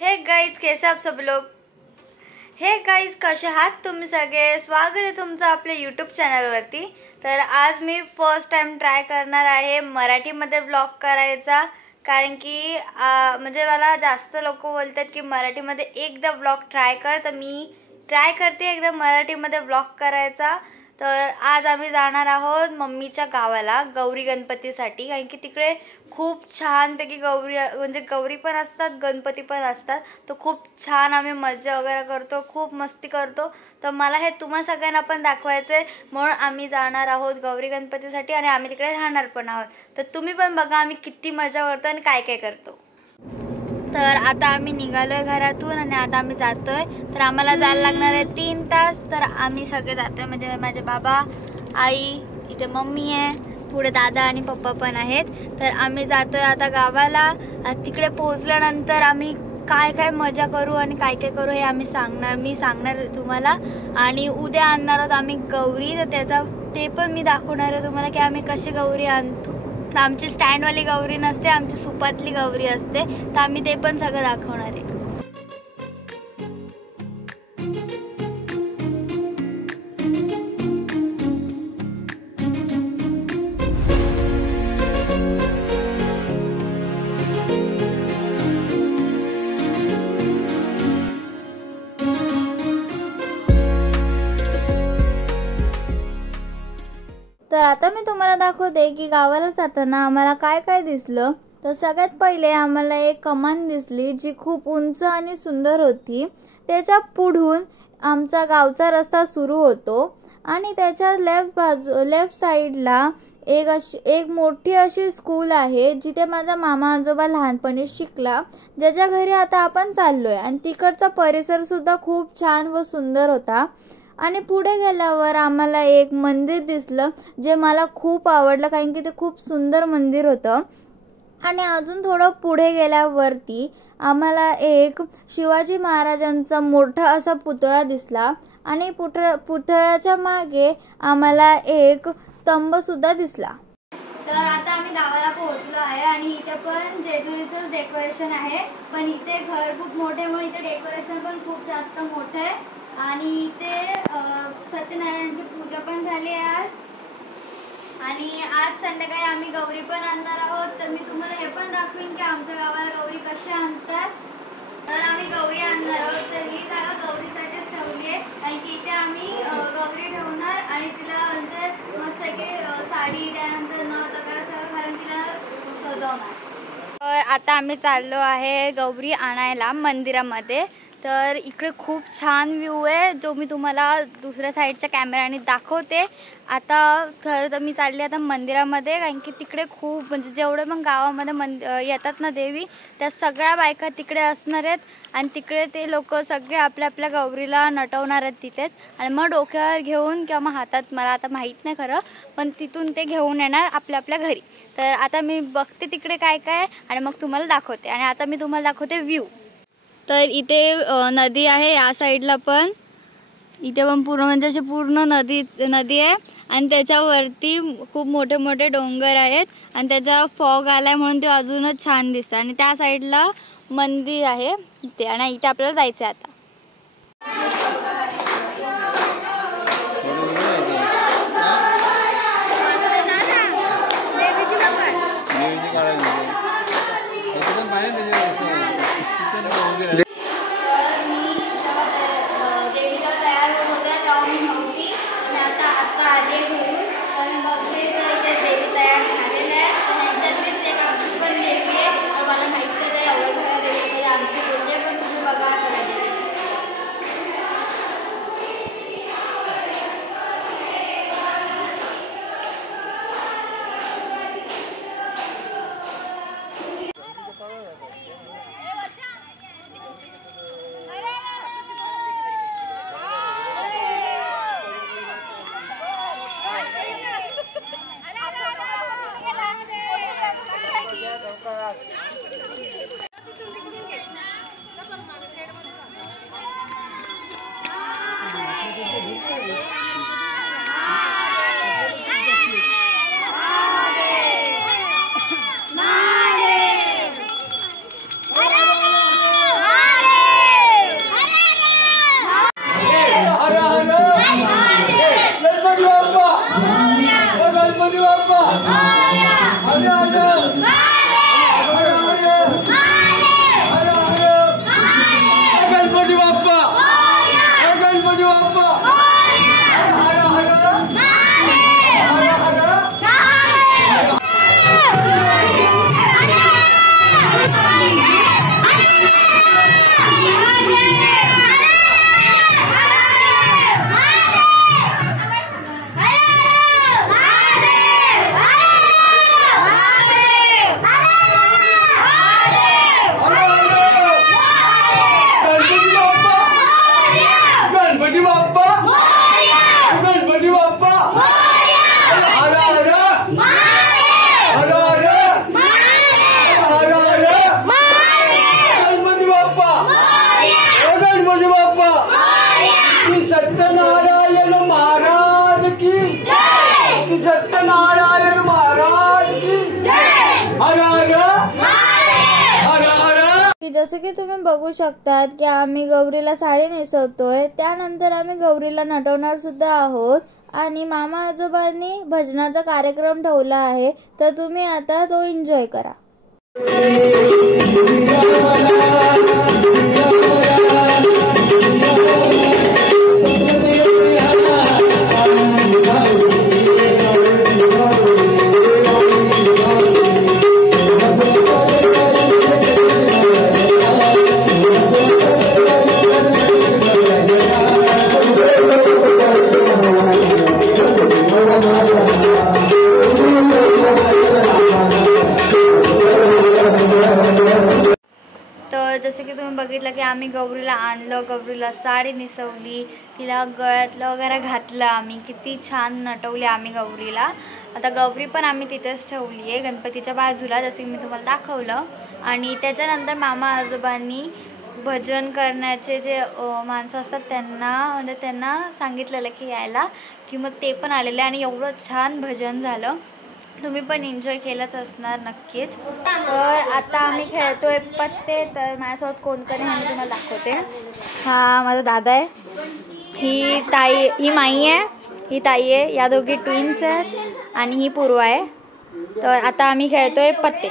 Hey guys, कैसे आप सब लोग? हे गाइज, कसे आहात तुम्ही सगळे? स्वागत आहे तुमचं आपल्या यूट्यूब चॅनलवरती. तर आज मी फर्स्ट टाइम ट्राय करणार आहे मराठीमध्ये ब्लॉग करायचा, कारण की म्हणजे मला जास्त लोक बोलतात की मराठीमध्ये एकदा ब्लॉग ट्राय कर, तर मी ट्राय करते एकदा मराठीमध्ये ब्लॉग करायचा. तर आज आम्ही जाणार आहोत मम्मीच्या गावाला गौरी गणपतीसाठी, कारण की तिकडे खूप छानपैकी गौरी पण असतात, गणपती पण असतात. तर खूप छान आम्ही मजा वगैरे करतो, खूप मस्ती करतो. तर मला हे तुम्हा सगळ्यांना पण दाखवायचं आहे, म्हणून आम्ही जाणार आहोत गौरी गणपतीसाठी आणि आम्ही तिकडे राहणार पण आहोत. तर तुम्ही पण बघा आम्ही किती मजा करतो आणि काय काय करतो. तर आता आम्ही निघालोय घरातून आणि आता आम्ही जातोय. तर आम्हाला जायला लागणार आहे 3 तास. तर आम्ही सगळे जातोय, म्हणजे माझे बाबा, आई, इथे मम्मी आहे, पुढे दादा आणि पप्पा पण आहेत. तर आम्ही जातोय आता गावाला. तिकडे पोहोचल्यानंतर आम्ही काय काय मजा करू आणि काय काय करू हे मी सांगणार तुम्हाला. आणि उद्या आणणार आहोत आम्ही गौरी, तर ते पण मी दाखवणार आहे तुम्हाला की आम्ही कशी गौरी आणतो. आमची स्टँडवाली गौरी नसते, आमची सुपातली गौरी असते. तर आम्ही ते पण सगळं दाखवणार आहे. तर आता मी तुम्हाला दाखवते की गावाला जाताना आम्हाला काय काय दिसलं. तर सगळ्यात पहिले आम्हाला एक कमान दिसली, जी खूप उंच आणि सुंदर होती. त्याच्या पुढून आमचा गावचा रस्ता सुरू होतो आणि त्याच्या लेफ्ट साईडला एक मोठी अशी स्कूल आहे, जिथे माझा मामा आजोबा लहानपणी शिकला, ज्याच्या घरी आता आपण चाललोय. आणि तिकडचा परिसर सुद्धा खूप छान व सुंदर होता. आणि पुढे गेल्यावर आम्हाला एक मंदिर दिसलं, जे मला खूप आवडलं, कारण की ते खूप सुंदर मंदिर होतं. आणि अजून थोडं पुढे गेल्यावरती आम्हाला एक शिवाजी महाराजांचा मोठा असा पुतळा दिसला. आणि पुतळ्याच्या मागे आम्हाला एक स्तंभ सुद्धा दिसला. तर आता आम्ही गावाला पोहोचलो आहे आणि इथे पण जेजुरीचंच डेकोरेशन आहे, पण इथे घर खूप मोठे म्हणून इथे डेकोरेशन पण खूप जास्त मोठं आहे. आणि इथे सत्यनारायणची पूजा पण झाली आहे आज. आणि आज संध्याकाळी आम्ही गौरी पण आणणार आहोत. तर मी तुम्हाला हे पण दाखवीन की आमच्या गावाला गौरी कशा आणतात. तर आम्ही गौरी आणणार आहोत. तर ही जागा गौरीसाठीच ठेवली आहे, कारण की इथे आम्ही गौरी ठेवणार आणि तिला म्हणजे मस्त की साडी, त्यानंतर नथ वगैरे सगळं घालून तिला सजवणार. तर आता आम्ही चाललो आहे गौरी आणायला मंदिरामध्ये. तर इकडे खूप छान व्ह्यू आहे, जो मी तुम्हाला दुसऱ्या साईडच्या कॅमेऱ्याने दाखवते. आता खरं तर मी चालली आता मंदिरामध्ये, कारण की तिकडे खूप म्हणजे जेवढे पण गावामध्ये येतात ना देवी, त्या सगळ्या बायका तिकडे असणार आहेत. आणि तिकडे ते लोक सगळे आपल्या आपल्या गौरीला नटवणार आहेत तिथेच. आणि मग डोक्यावर घेऊन किंवा मग हातात, मला आता माहीत नाही खरं, पण तिथून ते घेऊन येणार आपल्या आपल्या घरी. तर आता मी बघते तिकडे काय काय आणि मग तुम्हाला दाखवते. आणि आता मी तुम्हाला दाखवते व्ह्यू. तर इथे नदी आहे, या साईडला पण इथे पण पूर्ण म्हणजे अशी पूर्ण नदी आहे. आणि त्याच्यावरती खूप मोठे मोठे डोंगर आहेत आणि त्याचा फॉग आलाय म्हणून ते अजूनच छान दिसतं. आणि त्या साईडला मंदिर आहे इथे, आणि इथे आपल्याला जायचं आहे आता. जसं की तुम्ही बघू शकतात की आम्ही गौरीला साडी नेसवतोय, त्यानंतर आम्ही गौरीला नटवणार सुद्धा आहोत आणि मामा आजोबांनी भजनाचा कार्यक्रम ठेवला आहे, तर तुम्ही आता तो एन्जॉय करा. जसं की तुम्ही बघितलं की आम्ही गौरीला आणलं, गौरीला साडी नेसवली, तिला गळ्यातलं वगैरे घातलं, आम्ही किती छान नटवले आम्ही गौरीला. आता गौरी पण आम्ही तिथेच ठेवली आहे गणपतीच्या बाजूला, जसं की मी तुम्हाला दाखवलं. आणि त्याच्यानंतर मामा आजोबांनी भजन करण्याचे जे माणसं असतात त्यांना सांगितलेलं की यायला, की मग ते पण आलेले आणि एवढं छान भजन झालं. तुम्ही पण एन्जॉय केलंच असणार नक्कीच. तर आता आम्ही खेळतोय पत्ते. तर माझ्यासोबत कोण कोण आहे तुम्हाला दाखवते. हा माझा दादा आहे, ही माई आहे, ही ताई आहे, या दोघी ट्विन्स आहेत आणि ही पूर्वा आहे. तर आता आम्ही खेळतोय पत्ते.